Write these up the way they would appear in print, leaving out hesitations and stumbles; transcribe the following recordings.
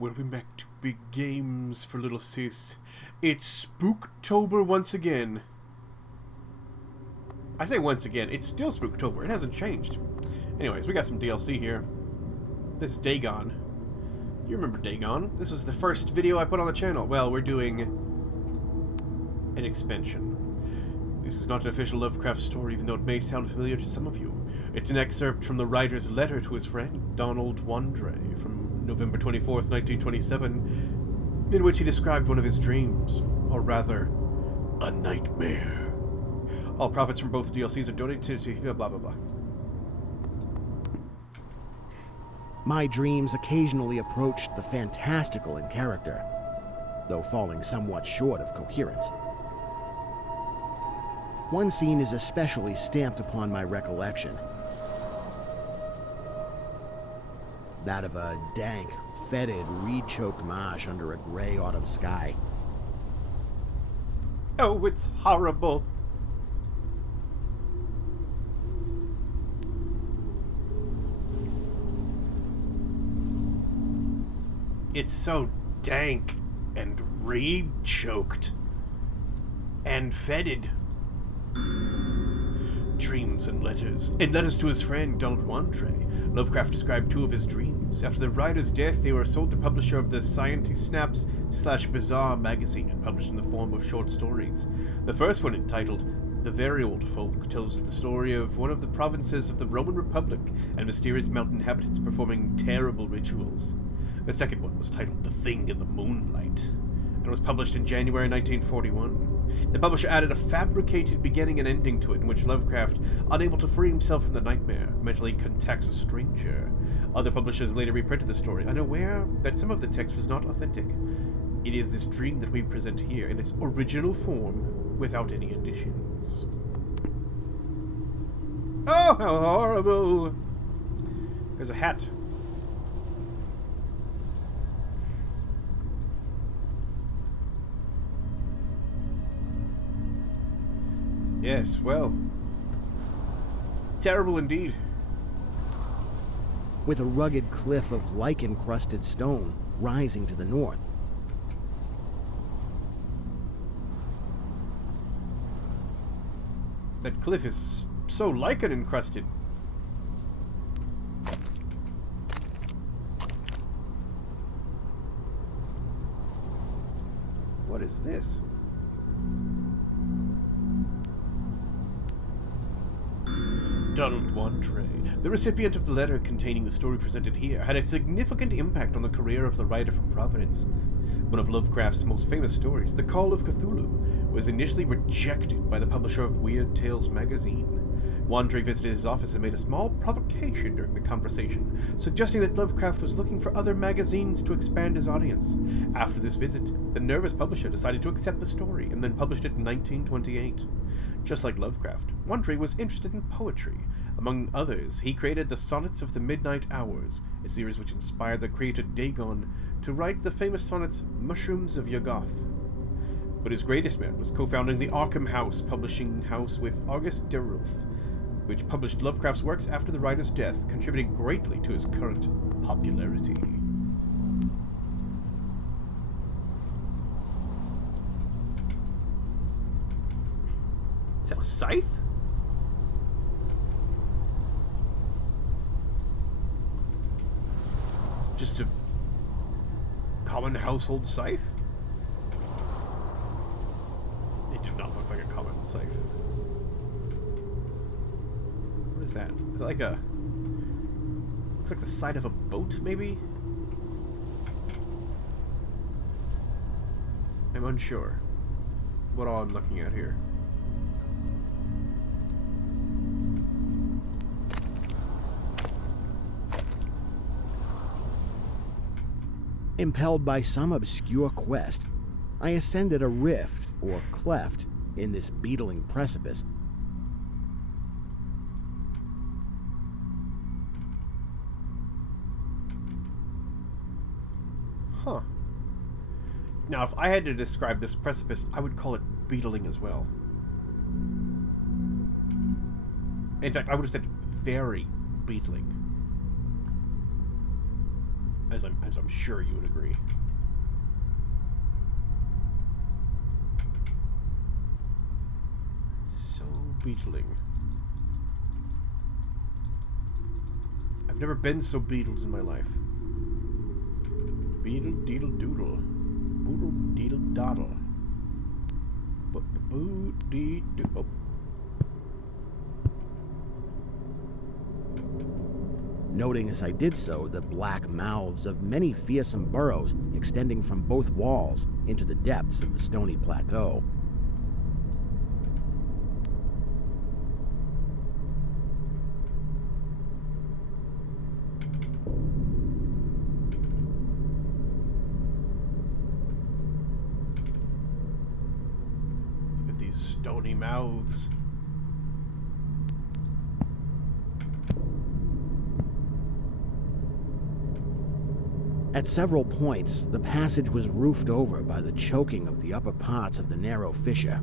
Welcome back to Big Games for Little Sis. It's Spooktober once again. I say once again, it's still Spooktober. It hasn't changed. Anyways, we got some DLC here. This is Dagon. You remember Dagon? This was the first video I put on the channel. Well, we're doing an expansion. This is not an official Lovecraft story, even though it may sound familiar to some of you. It's an excerpt from the writer's letter to his friend, Donald Wandre, from November 24th, 1927, in which he described one of his dreams, or rather, a nightmare. All profits from both DLCs are donated to blah blah blah. My dreams occasionally approached the fantastical in character, though falling somewhat short of coherence. One scene is especially stamped upon my recollection. That of a dank, fetid, reed-choked marsh under a gray autumn sky. Oh, it's horrible. It's so dank and reed-choked and fetid. Dreams and letters. In letters to his friend, Donald Wandre, Lovecraft described two of his dreams. After the writer's death, they were sold to publisher of the Scienty Snaps / Bizarre magazine and published in the form of short stories. The first one, entitled The Very Old Folk, tells the story of one of the provinces of the Roman Republic and mysterious mountain inhabitants performing terrible rituals. The second one was titled The Thing in the Moonlight and was published in January 1941. The publisher added a fabricated beginning and ending to it, in which Lovecraft, unable to free himself from the nightmare, mentally contacts a stranger. Other publishers later reprinted the story, unaware that some of the text was not authentic. It is this dream that we present here in its original form, without any additions. Oh, how horrible! There's a hat. Yes, well, terrible indeed. With a rugged cliff of lichen-crusted stone rising to the north. That cliff is so lichen-encrusted. What is this? Donald Wandre, the recipient of the letter containing the story presented here, had a significant impact on the career of the writer from Providence. One of Lovecraft's most famous stories, The Call of Cthulhu, was initially rejected by the publisher of Weird Tales magazine. Wandre visited his office and made a small provocation during the conversation, suggesting that Lovecraft was looking for other magazines to expand his audience. After this visit, the nervous publisher decided to accept the story and then published it in 1928. Just like Lovecraft, Wandre was interested in poetry. Among others, he created the Sonnets of the Midnight Hours, a series which inspired the creator Dagon to write the famous sonnets Mushrooms of Yuggoth. But his greatest merit was co-founding the Arkham House publishing house with August Derulf, which published Lovecraft's works after the writer's death, contributing greatly to his current popularity. Is that a scythe? Just a common household scythe? It did not look like a common scythe. What is that? Is it like a... looks like the side of a boat, maybe? I'm unsure what all I'm looking at here. Impelled by some obscure quest, I ascended a rift, or cleft, in this beetling precipice. Huh. Now, if I had to describe this precipice, I would call it beetling as well. In fact, I would have said very beetling. As I'm sure you would agree. So beetling. I've never been so beetled in my life. Beetle deedle doodle. Boodle deedle doddle. Boo dee doo. Oh. Noting as I did so the black mouths of many fearsome burrows extending from both walls into the depths of the stony plateau. Look at these stony mouths. At several points, the passage was roofed over by the choking of the upper parts of the narrow fissure.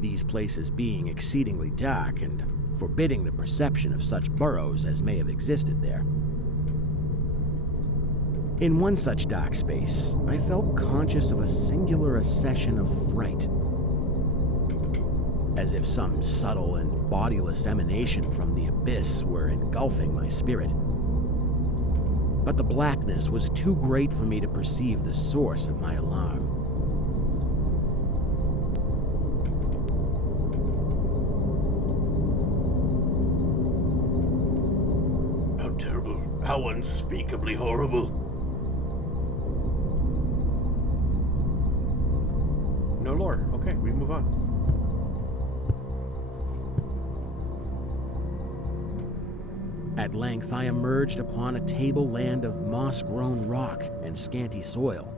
These places being exceedingly dark and forbidding the perception of such burrows as may have existed there. In one such dark space, I felt conscious of a singular accession of fright, as if some subtle and bodiless emanation from the abyss were engulfing my spirit. But the blackness was too great for me to perceive the source of my alarm. How terrible. How unspeakably horrible. No lore. Okay, we move on. At length, I emerged upon a tableland of moss-grown rock and scanty soil,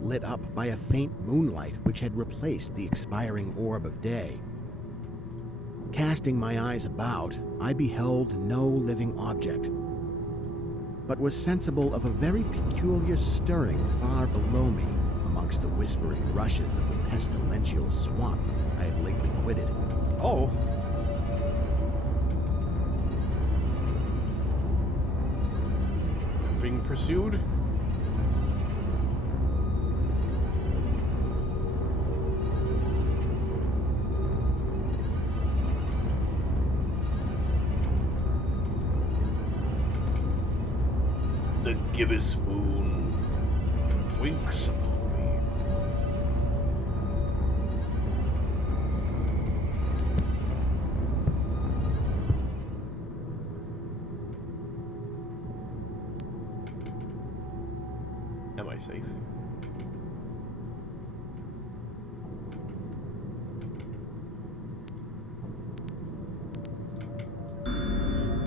lit up by a faint moonlight which had replaced the expiring orb of day. Casting my eyes about, I beheld no living object, but was sensible of a very peculiar stirring far below me amongst the whispering rushes of the pestilential swamp I had lately quitted. Oh. Being pursued? The gibbous moon winks upon me. Am I safe?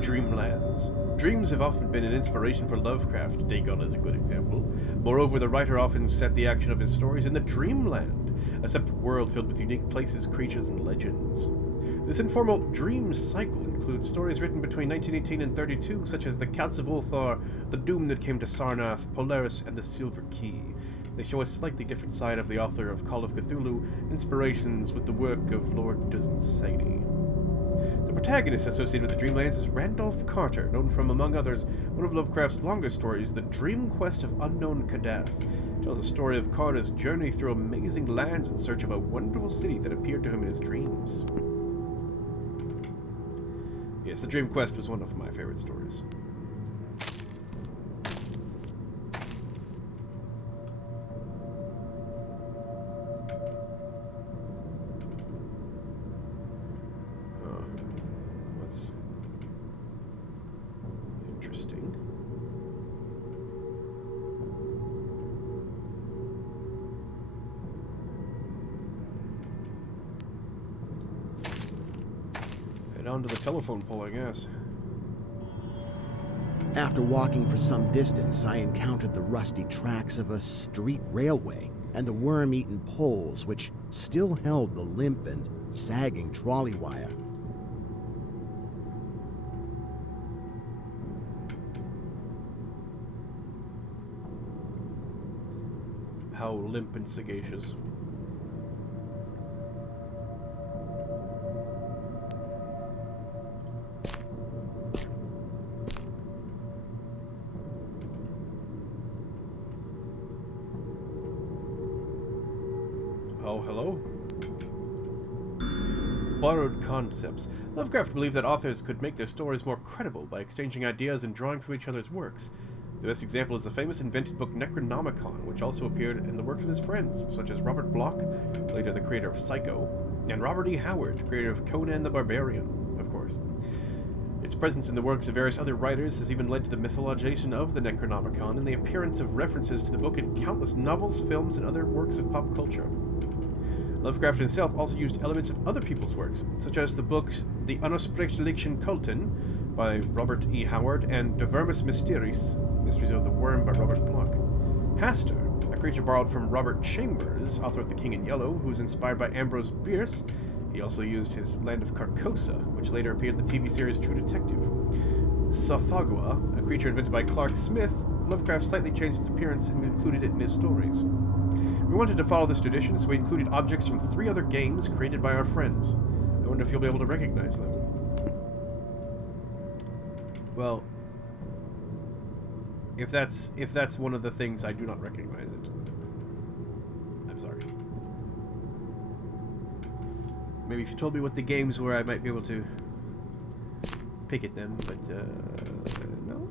Dreamlands. Dreams have often been an inspiration for Lovecraft. Dagon is a good example. Moreover, the writer often set the action of his stories in the Dreamland, a separate world filled with unique places, creatures, and legends. This informal dream cycle includes stories written between 1918 and 32, such as The Cats of Ulthar, The Doom That Came to Sarnath, Polaris, and The Silver Key. They show a slightly different side of the author of Call of Cthulhu, inspirations with the work of Lord Dunsany. The protagonist associated with the Dreamlands is Randolph Carter, known from, among others, one of Lovecraft's longest stories, The Dream Quest of Unknown Kadath. It tells the story of Carter's journey through amazing lands in search of a wonderful city that appeared to him in his dreams. Yes, The Dream Quest was one of my favorite stories. What's interesting? Head on to the telephone pole, I guess. After walking for some distance, I encountered the rusty tracks of a street railway and the worm-eaten poles which still held the limp and sagging trolley wire. How limp and sagacious. Oh, hello. Borrowed concepts. Lovecraft believed that authors could make their stories more credible by exchanging ideas and drawing from each other's works. The best example is the famous invented book Necronomicon, which also appeared in the works of his friends, such as Robert Bloch, later the creator of Psycho, and Robert E. Howard, creator of Conan the Barbarian, of course. Its presence in the works of various other writers has even led to the mythologization of the Necronomicon and the appearance of references to the book in countless novels, films, and other works of pop culture. Lovecraft himself also used elements of other people's works, such as the books The Unaussprechlichen Kulten by Robert E. Howard and De Vermis Mysteris, Mysteries of the Worm by Robert Bloch. Hastur, a creature borrowed from Robert Chambers, author of The King in Yellow, who was inspired by Ambrose Bierce. He also used his Land of Carcosa, which later appeared in the TV series True Detective. Sathagua, a creature invented by Clark Smith, Lovecraft slightly changed its appearance and included it in his stories. We wanted to follow this tradition, so we included objects from 3 other games created by our friends. I wonder if you'll be able to recognize them. Well, if that's one of the things, I do not recognize it. I'm sorry. Maybe if you told me what the games were, I might be able to pick at them, but no.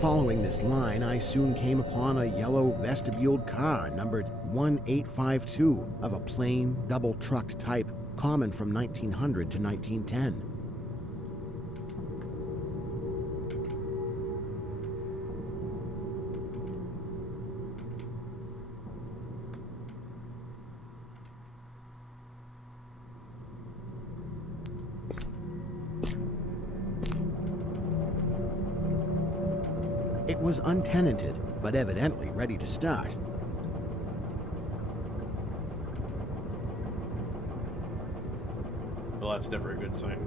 Following this line, I soon came upon a yellow vestibuled car numbered 1852 of a plain, double-trucked type, common from 1900 to 1910. It was untenanted, but evidently ready to start. Well, that's never a good sign.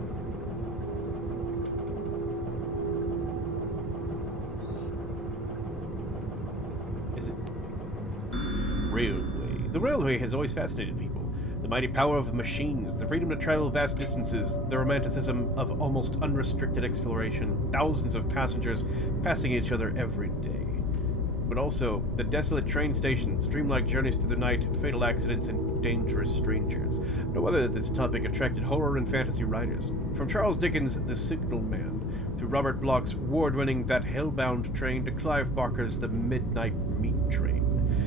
Is it? Railway. The railway has always fascinated people. The mighty power of machines, the freedom to travel vast distances, the romanticism of almost unrestricted exploration, thousands of passengers passing each other every day. But also, the desolate train stations, dreamlike journeys through the night, fatal accidents, and dangerous strangers. No wonder that this topic attracted horror and fantasy writers. From Charles Dickens' The Signal Man, through Robert Bloch's award-winning That Hellbound Train, to Clive Barker's The Midnight Meat Train.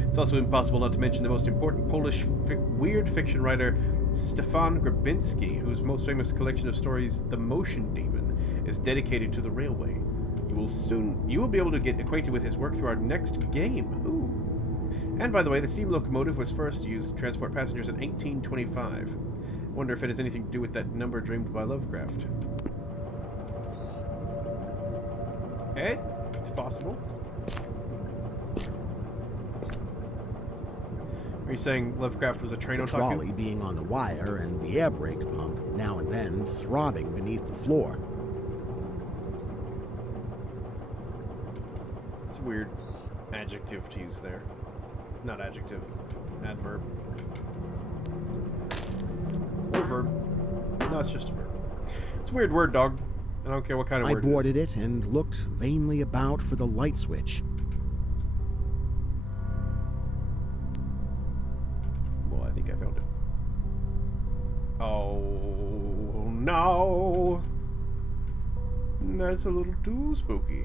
It's also impossible not to mention the most important Polish weird fiction writer, Stefan Grabinski, whose most famous collection of stories, The Motion Demon, is dedicated to the railway. You will be able to get acquainted with his work through our next game. Ooh. And by the way, the steam locomotive was first used to transport passengers in 1825. Wonder if it has anything to do with that number dreamed by Lovecraft. It's possible. Are you saying Lovecraft was a train The trolley being on the wire and the air brake pump now and then throbbing beneath the floor. It's a weird adjective to use there. Not adjective. Adverb. Or verb. No, it's just a verb. It's a weird word, dog. I don't care what kind of word it is. I boarded it and looked vainly about for the light switch. Well, I think I found it. Oh, no. That's a little too spooky.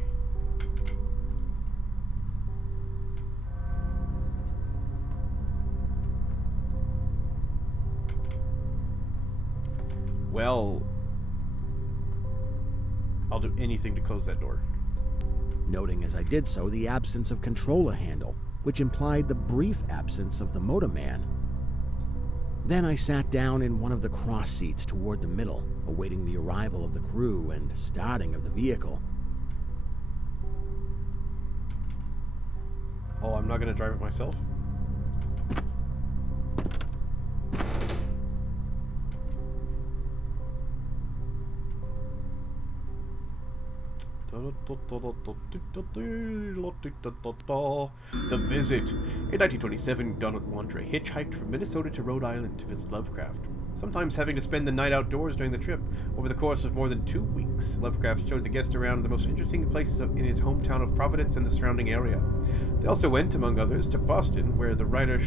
Well, I'll do anything to close that door. Noting as I did so the absence of controller handle, which implied the brief absence of the motorman. Then I sat down in one of the cross seats toward the middle, awaiting the arrival of the crew and starting of the vehicle. Oh, I'm not going to drive it myself? The Visit. In 1927, Donald Wandre hitchhiked from Minnesota to Rhode Island to visit Lovecraft, sometimes having to spend the night outdoors during the trip. Over the course of more than 2 weeks, Lovecraft showed the guest around the most interesting places in his hometown of Providence and the surrounding area. They also went, among others, to Boston, where the writer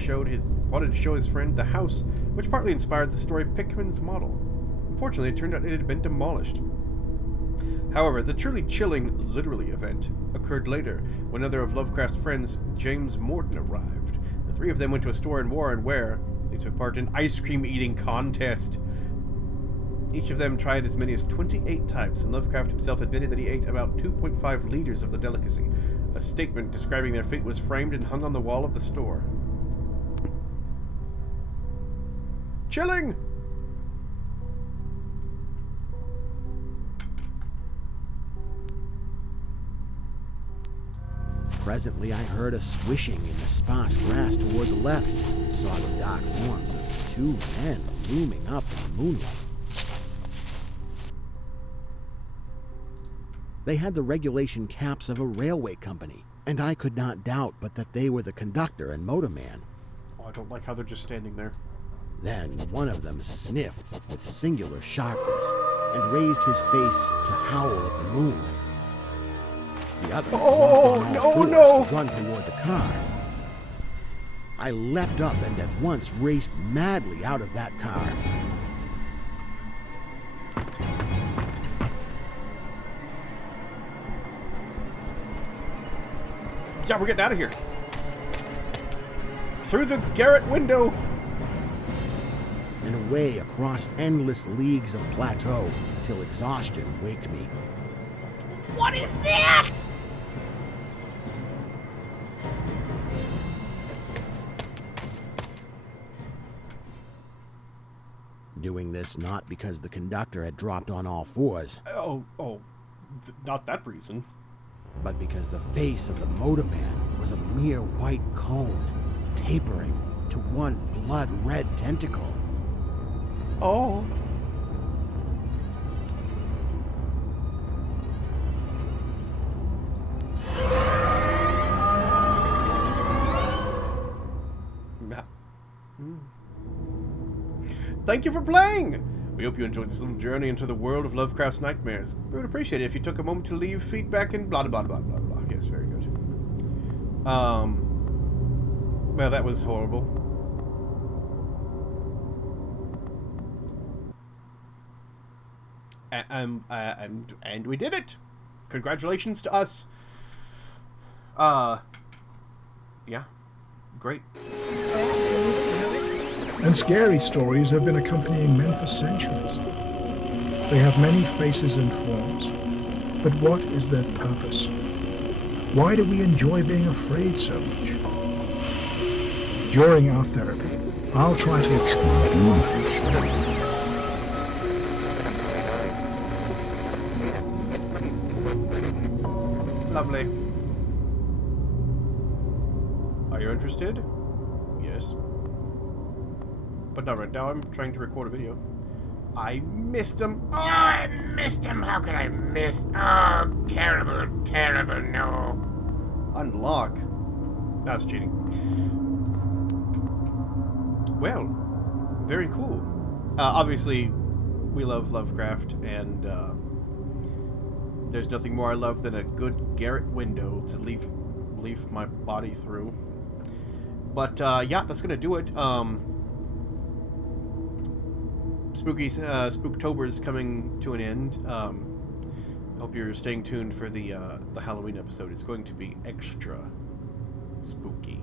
wanted to show his friend the house, which partly inspired the story Pickman's Model. Unfortunately, it turned out it had been demolished. However, the truly chilling, literally, event occurred later, when another of Lovecraft's friends, James Morton, arrived. The three of them went to a store in Warren where they took part in an ice cream eating contest. Each of them tried as many as 28 types, and Lovecraft himself admitted that he ate about 2.5 liters of the delicacy. A statement describing their fate was framed and hung on the wall of the store. Chilling! Presently, I heard a swishing in the sparse grass toward the left and saw the dark forms of 2 men looming up in the moonlight. They had the regulation caps of a railway company, and I could not doubt but that they were the conductor and motorman. Oh, I don't like how they're just standing there. Then one of them sniffed with singular sharpness and raised his face to howl at the moon. The other run toward the car. I leapt up and at once raced madly out of that car. Yeah, we're getting out of here. Through the garret window. And away across endless leagues of plateau till exhaustion waked me. What is that? Doing this not because the conductor had dropped on all fours, Not that reason. but because the face of the motorman was a mere white cone, tapering to one blood-red tentacle. Oh. Thank you for playing! We hope you enjoyed this little journey into the world of Lovecraft's nightmares. We would appreciate it if you took a moment to leave feedback and blah blah blah blah blah. Yes, very good. Well, that was horrible. And we did it! Congratulations to us. Yeah. Great. And scary stories have been accompanying men for centuries. They have many faces and forms, but what is their purpose? Why do we enjoy being afraid so much? During our therapy, I'll try to Lovely. Are you interested? Yes. But not right now, I'm trying to record a video. I missed him. Oh, I missed him. How could I miss? Oh, terrible, terrible, no. Unlock. That's cheating. Well, very cool. Obviously, we love Lovecraft, and there's nothing more I love than a good garret window to leave my body through. But yeah, that's gonna do it. Spooktober is coming to an end. Hope you're staying tuned for the Halloween episode. It's going to be extra spooky,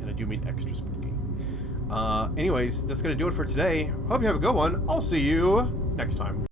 and I do mean extra spooky. Anyways, that's gonna do it for today. Hope you have a good one. I'll see you next time.